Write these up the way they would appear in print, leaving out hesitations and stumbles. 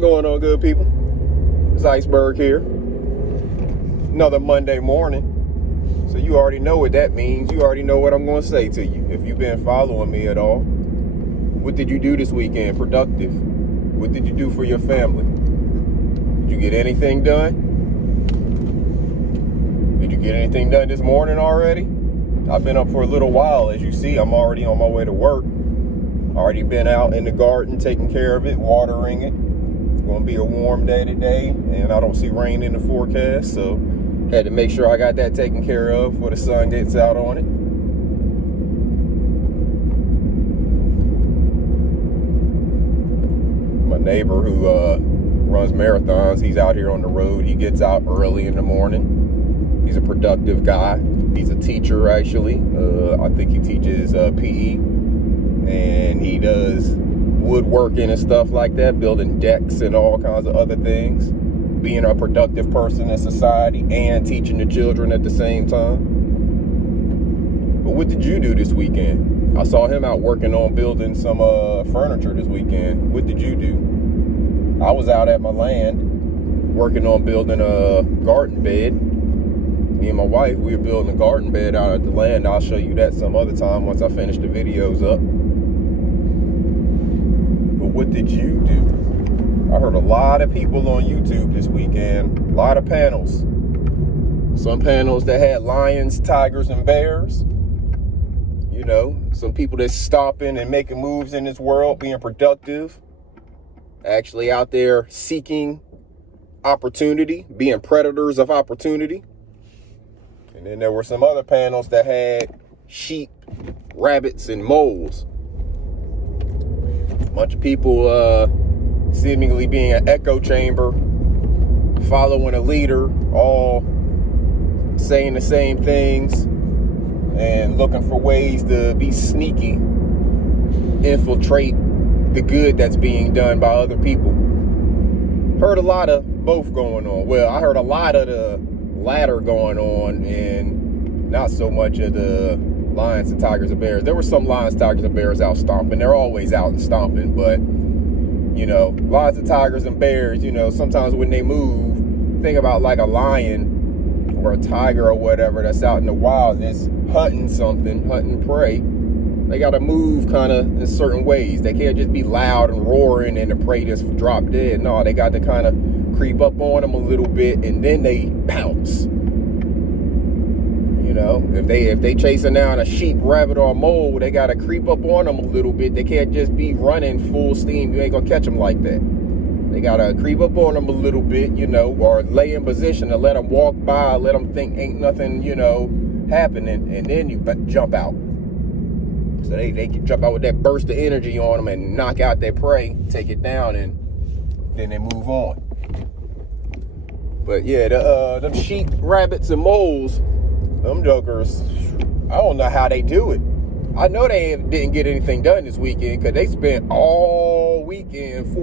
going on, good people? It's Iceberg here. Another Monday morning. So you already know what that means. You already know what I'm going to say to you. If you've been following me at all. What did you do this weekend? Productive. What did you do for your family? Did you get anything done? Did you get anything done this morning already? I've been up for a little while. As you see, I'm already on my way to work. Already been out in the garden, taking care of it, watering it. It's going to be a warm day today, and I don't see rain in the forecast, so had to make sure I got that taken care of before the sun gets out on it. My neighbor who runs marathons, he's out here on the road. He gets out early in the morning. He's a productive guy. He's a teacher, actually. I think he teaches PE. And he does woodworking and stuff like that, building decks and all kinds of other things. Being a productive person in society and teaching the children at the same time. But what did you do this weekend? I saw him out working on building some furniture this weekend. What did you do? I was out at my land working on building a garden bed. Me and my wife, we were building a garden bed out at the land. I'll show you that some other time once I finish the videos up. But what did you do? I heard a lot of people on YouTube this weekend. A lot of panels. Some panels that had lions, tigers, and bears. You know, some people that's stopping and making moves in this world, being productive. Actually out there seeking opportunity, being predators of opportunity. And then there were some other panels that had sheep, rabbits, and moles. A bunch of people seemingly being an echo chamber, following a leader, all saying the same things and looking for ways to be sneaky, infiltrate the good that's being done by other people. Heard a lot of both going on. Well, I heard a lot of the latter going on and not so much of the lions and tigers and bears. There were some lions, tigers, and bears out stomping. They're always out and stomping, but you know, lions and tigers and bears, you know, sometimes when they move, think about like a lion or a tiger or whatever that's out in the wild that's hunting something, hunting prey. They got to move kind of in certain ways. They can't just be loud and roaring and the prey just drop dead. No, they got to kind of creep up on them a little bit and then they pounce. You know, if they chasing down a sheep, rabbit, or a mole, they got to creep up on them a little bit. They can't just be running full steam. You ain't going to catch them like that. They got to creep up on them a little bit, you know, or lay in position and let them walk by, let them think ain't nothing, you know, happening, and then you jump out. So they can jump out with that burst of energy on them and knock out their prey, take it down, and then they move on. But yeah, them sheep, rabbits, and moles, them jokers, I don't know how they do it. I know they didn't get anything done this weekend because they spent all weekend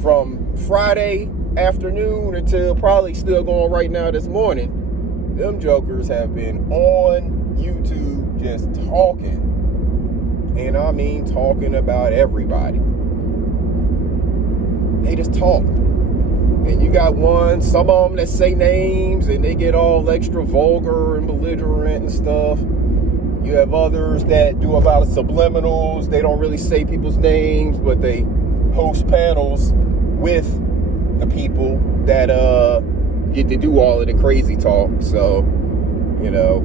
from Friday afternoon until probably still going right now this morning. Them jokers have been on YouTube just talking. And I mean talking about everybody. They just talk. And you got some of them that say names and they get all extra vulgar and belligerent and stuff. You have others that do a lot of subliminals. They don't really say people's names, but they host panels with the people that get to do all of the crazy talk. So, you know,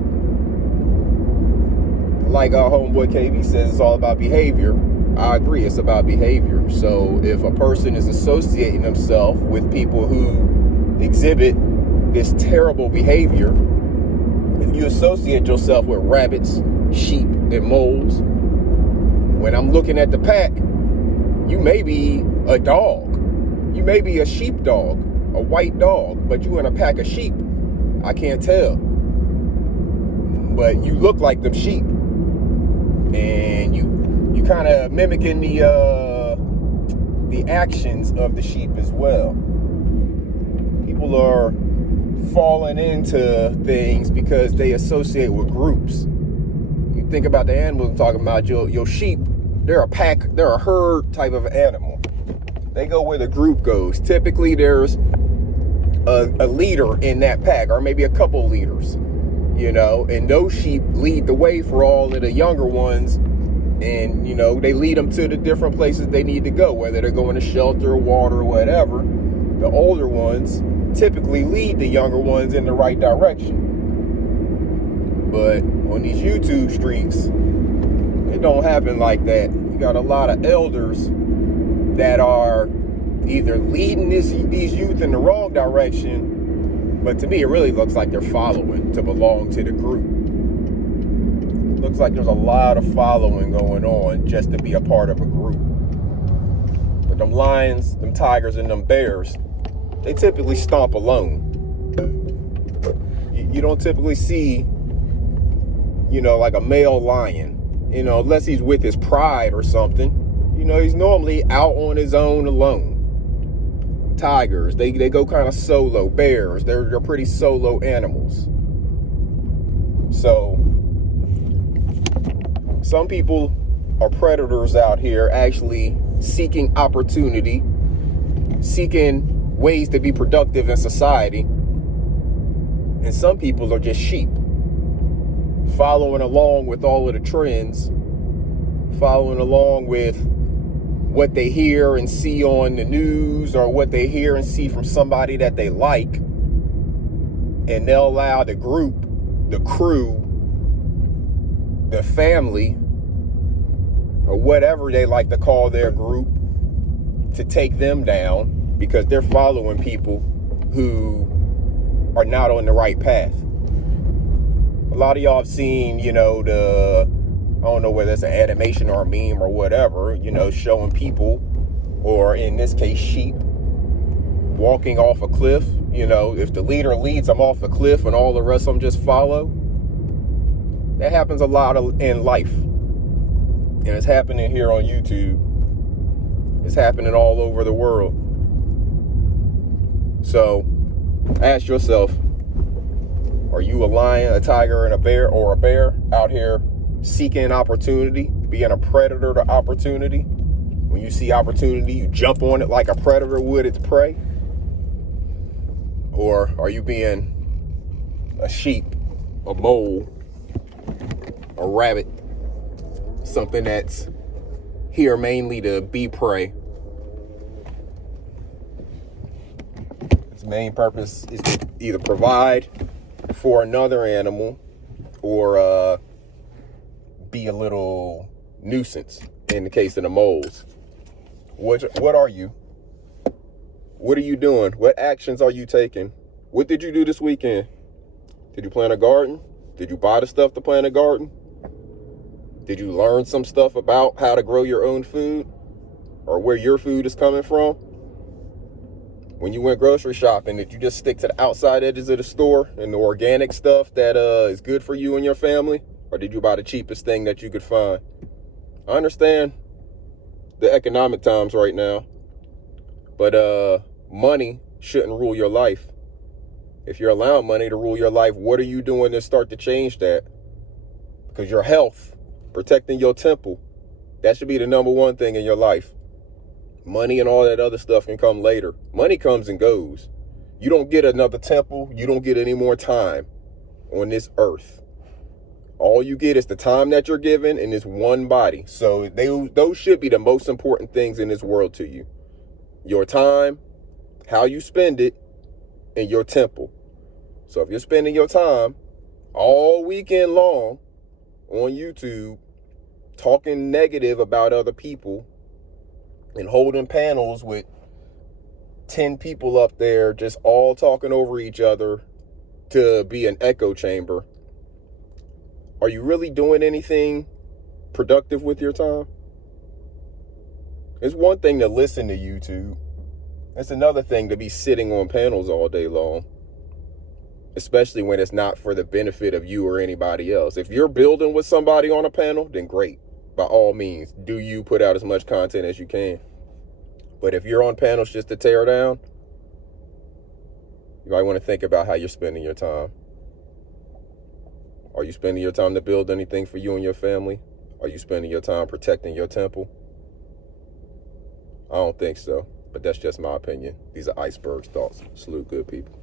like our homeboy KB says, it's all about behavior. I agree, it's about behavior. So if a person is associating themselves with people who exhibit this terrible behavior, if you associate yourself with rabbits, sheep, and moles, when I'm looking at the pack, you may be a dog. You may be a sheep dog, a white dog, but you in a pack of sheep. I can't tell. But you look like them sheep. And you kind of mimicking the actions of the sheep as well. People are falling into things because they associate with groups. You think about the animals I'm talking about, your sheep, they're a pack, they're a herd type of animal. They go where the group goes. Typically, there's a leader in that pack, or maybe a couple leaders, and those sheep lead the way for all of the younger ones. And, they lead them to the different places they need to go, whether they're going to shelter, water, whatever. The older ones typically lead the younger ones in the right direction. But on these YouTube streets, it don't happen like that. You got a lot of elders that are either leading these youth in the wrong direction, but to me, it really looks like they're following to belong to the group. Looks like there's a lot of following going on just to be a part of a group. But them lions, them tigers, and them bears, they typically stomp alone. You don't typically see, like a male lion, unless he's with his pride or something. He's normally out on his own alone. Tigers, they go kind of solo. Bears, they're pretty solo animals. So some people are predators out here, actually seeking opportunity, seeking ways to be productive in society. And some people are just sheep, following along with all of the trends, following along with what they hear and see on the news, or what they hear and see from somebody that they like. And they'll allow the group, the crew, the family, or whatever they like to call their group, to take them down because they're following people who are not on the right path. A lot of y'all have seen, I don't know whether it's an animation or a meme or whatever, showing people, or in this case, sheep, walking off a cliff. If the leader leads them off a cliff and all the rest of them just follow. That happens a lot in life. And it's happening here on YouTube. It's happening all over the world. So ask yourself, are you a lion, a tiger, and a bear, or a bear out here seeking opportunity, being a predator to opportunity? When you see opportunity, you jump on it like a predator would its prey? Or are you being a sheep, a mole, a rabbit, something that's here mainly to be prey? Its main purpose is to either provide for another animal or be a little nuisance in the case of the moles. What are you? What are you doing? What actions are you taking? What did you do this weekend? Did you plant a garden? Did you buy the stuff to plant a garden? Did you learn some stuff about how to grow your own food, or where your food is coming from? When you went grocery shopping, did you just stick to the outside edges of the store and the organic stuff that is good for you and your family? Or did you buy the cheapest thing that you could find? I understand the economic times right now, but money shouldn't rule your life. If you're allowing money to rule your life, what are you doing to start to change that? Because your health, protecting your temple, that should be the number one thing in your life. Money and all that other stuff can come later. Money comes and goes. You don't get another temple. You don't get any more time on this earth. All you get is the time that you're given in this one body. So those should be the most important things in this world to you. Your time, how you spend it, and your temple. So if you're spending your time all weekend long on YouTube talking negative about other people and holding panels with 10 people up there just all talking over each other to be an echo chamber, are you really doing anything productive with your time? It's one thing to listen to YouTube. It's another thing to be sitting on panels all day long, especially when it's not for the benefit of you or anybody else. If you're building with somebody on a panel, then great. By all means, do you put out as much content as you can. But if you're on panels just to tear down, you might want to think about how you're spending your time. Are you spending your time to build anything for you and your family? Are you spending your time protecting your temple? I don't think so. But that's just my opinion. These are Iceberg's thoughts. Salute, good people.